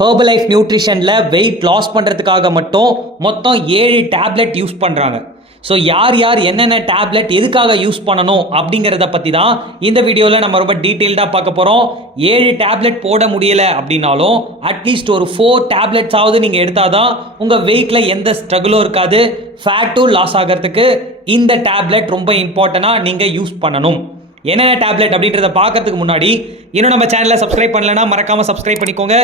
Herbalife நியூட்ரிஷனில் weight loss பண்ணுறதுக்காக மட்டும் மொத்தம் 7 டேப்லெட் யூஸ் பண்ணுறாங்க. ஸோ யார் யார் என்னென்ன டேப்லெட் எதுக்காக யூஸ் பண்ணணும் அப்படிங்கிறத பற்றி தான் இந்த வீடியோவில் நம்ம ரொம்ப டீட்டெயில்டாக பார்க்க போகிறோம். 7 டேப்லெட் போட முடியலை அப்படின்னாலும் அட்லீஸ்ட் ஒரு 4 டேப்லெட்ஸாவது நீங்கள் எடுத்தால் தான் உங்கள் வெயிட்டில் எந்த ஸ்ட்ரகிளும் இருக்காது. ஃபேட்டும் லாஸ் ஆகிறதுக்கு இந்த டேப்லெட் ரொம்ப இம்பார்ட்டண்ட்டாக நீங்கள் யூஸ் பண்ணணும். என்னென்ன டேப்லெட் அப்படின்றத பார்க்கறதுக்கு முன்னாடி இன்னும் நம்ம சேனலை சப்ஸ்கிரைப் பண்ணலன்னா மறக்காமல் சப்ஸ்கிரைப் பண்ணிக்கோங்க.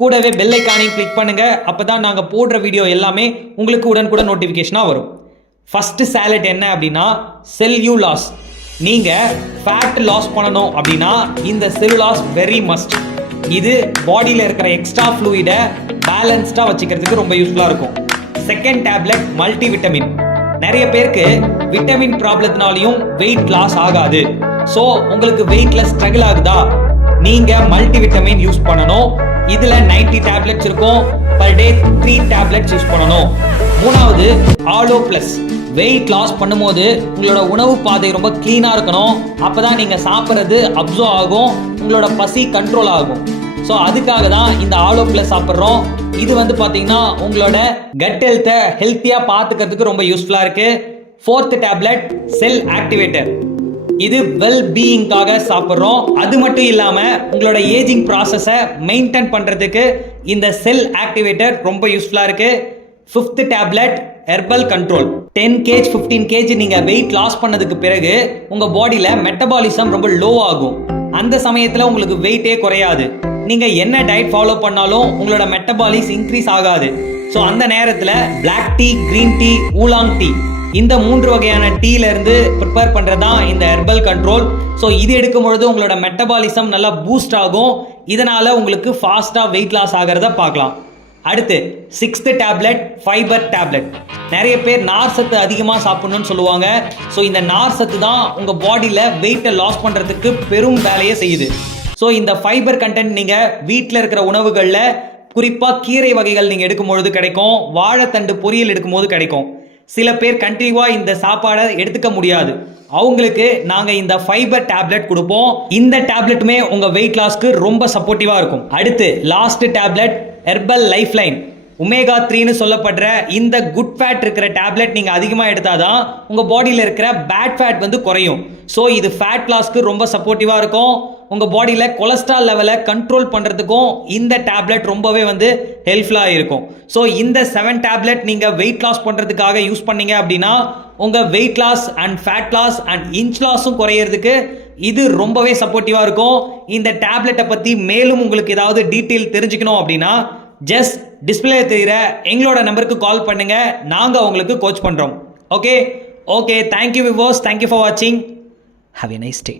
கூடவே பெல் ஐக்கானையும் கிளிக் பண்ணுங்கள். அப்போ தான் நாங்கள் போடுற வீடியோ எல்லாமே உங்களுக்கு உடனுக்குடன் நோட்டிஃபிகேஷனாக வரும். ஃபஸ்ட்டு சேலட் என்ன அப்படின்னா செல்யூலாஸ். நீங்கள் ஃபேட் லாஸ் பண்ணணும் அப்படின்னா இந்த செல்லுலாஸ் வெரி மஸ்ட். இது பாடியில் இருக்கிற எக்ஸ்ட்ரா ஃப்ளூயிடை பேலன்ஸ்டாக வச்சுக்கிறதுக்கு ரொம்ப யூஸ்ஃபுல்லாக இருக்கும். Second tablet multi vitamin. நிறைய பேருக்கு விட்டமின் ப்ராப்ளத்தினாலையும் வெயிட் லாஸ் ஆகாது. ஸோ உங்களுக்கு வெயிட்ல ஸ்ட்ரகிள் ஆகுதா, நீங்க மல்டி விட்டமின் யூஸ் பண்ணணும். இதுல 90 டேப்லெட்ஸ் இருக்கும். பர் டே 3 டேப்லெட்ஸ் யூஸ் பண்ணணும். மூணாவது ஆலோ பிளஸ். வெயிட் லாஸ் பண்ணும்போது உங்களோட உணவு பாதை ரொம்ப கிளீனா இருக்கணும். அப்பதான் நீங்க சாப்பிட்றது அப்சர்வ் ஆகும், உங்களோட பசி கண்ட்ரோல் ஆகும். ஸோ அதுக்காக தான் இந்த ஆலோ பிளஸ் சாப்பிட்றோம். இது வந்து பார்த்தீங்கன்னா உங்களோட கட் ஹெல்த்தை ஹெல்த்தியாக பார்த்துக்கிறதுக்கு ரொம்ப யூஸ்ஃபுல்லாக இருக்கு. Fourth tablet cell activator. இது வெல் பீயிங்காக சாப்பிட்றோம். அது மட்டும் இல்லாமல் உங்களோட ஏஜிங் ப்ராசஸை மெயின்டைன் பண்ணுறதுக்கு இந்த செல் ஆக்டிவேட்டர் ரொம்ப யூஸ்ஃபுல்லாக இருக்கு. Fifth tablet herbal control. 10 kg 15 kg நீங்கள் வெயிட் லாஸ் பண்ணதுக்கு பிறகு உங்கள் பாடியில் மெட்டபாலிசம் ரொம்ப லோ ஆகும். அந்த சமயத்தில் உங்களுக்கு வெயிட்டே குறையாது. நீங்கள் என்ன டயட் ஃபாலோ பண்ணாலும் உங்களோட மெட்டபாலிஸ் இன்க்ரீஸ் ஆகாது. ஸோ அந்த நேரத்தில் black tea, green tea, oolong tea, இந்த 3 வகையான டீலேருந்து ப்ரிப்பேர் பண்ணுறது தான் இந்த ஹெர்பல் கண்ட்ரோல். ஸோ இது எடுக்கும் பொழுது உங்களோட மெட்டபாலிசம் நல்லா பூஸ்ட் ஆகும். இதனால் உங்களுக்கு ஃபாஸ்ட்டாக வெயிட் லாஸ் ஆகிறத பார்க்கலாம். அடுத்து 6th டேப்லெட் ஃபைபர் டேப்லெட். நிறைய பேர் நார் சத்து அதிகமாக சாப்பிடணும்னு சொல்லுவாங்க. ஸோ இந்த நார் சத்து தான் உங்கள் பாடியில் வெயிட்டை லாஸ் பண்ணுறதுக்கு பெரும் வேலையை செய்யுது. ஸோ இந்த ஃபைபர் கண்டென்ட் நீங்கள் வீட்டில் இருக்கிற உணவுகளில் குறிப்பாக கீரை வகைகள் நீங்கள் எடுக்கும்பொழுது கிடைக்கும். வாழைத்தண்டு பொரியல் எடுக்கும்போது கிடைக்கும். சில பேர் கண்டினியூவாக இந்த சாப்பாடை எடுத்துக்க முடியாது. அவங்களுக்கு நாங்கள் இந்த ஃபைபர் டேப்லெட் கொடுப்போம். இந்த டேப்லெட்டுமே உங்கள் வெயிட் லாஸ்க்கு ரொம்ப சப்போர்ட்டிவாக இருக்கும். அடுத்து last tablet Herbalife line. Omega 3ன்னு சொல்லப்படுற இந்த குட் ஃபேட் இருக்கிற டேப்லெட் நீங்கள் அதிகமாக எடுத்தால் தான் உங்கள் பாடியில் இருக்கிற பேட் ஃபேட் வந்து குறையும். ஸோ இது ஃபேட் லாஸ்க்கு ரொம்ப சப்போர்ட்டிவாக இருக்கும். உங்கள் பாடியில் கொலஸ்ட்ரால் லெவலை கண்ட்ரோல் பண்ணுறதுக்கும் இந்த டேப்லெட் ரொம்பவே வந்து ஹெல்ப்ஃபுல்லாக இருக்கும். ஸோ இந்த 7 டேப்லெட் நீங்கள் வெயிட் லாஸ் பண்ணுறதுக்காக யூஸ் பண்ணீங்க அப்படின்னா உங்கள் weight loss and fat loss and inch லாஸும் குறையிறதுக்கு இது ரொம்பவே சப்போர்ட்டிவாக இருக்கும். இந்த டேப்லெட்டை பற்றி மேலும் உங்களுக்கு ஏதாவது டீட்டெயில் தெரிஞ்சுக்கணும் அப்படின்னா ஜஸ்ட் டிஸ்பிளே தெரிகிற எங்களோட நம்பருக்கு கால் பண்ணுங்க. நாங்கள் உங்களுக்கு கோச் பண்ணுறோம். Okay, thank you viewers, thank you for வாட்சிங். Have a nice day.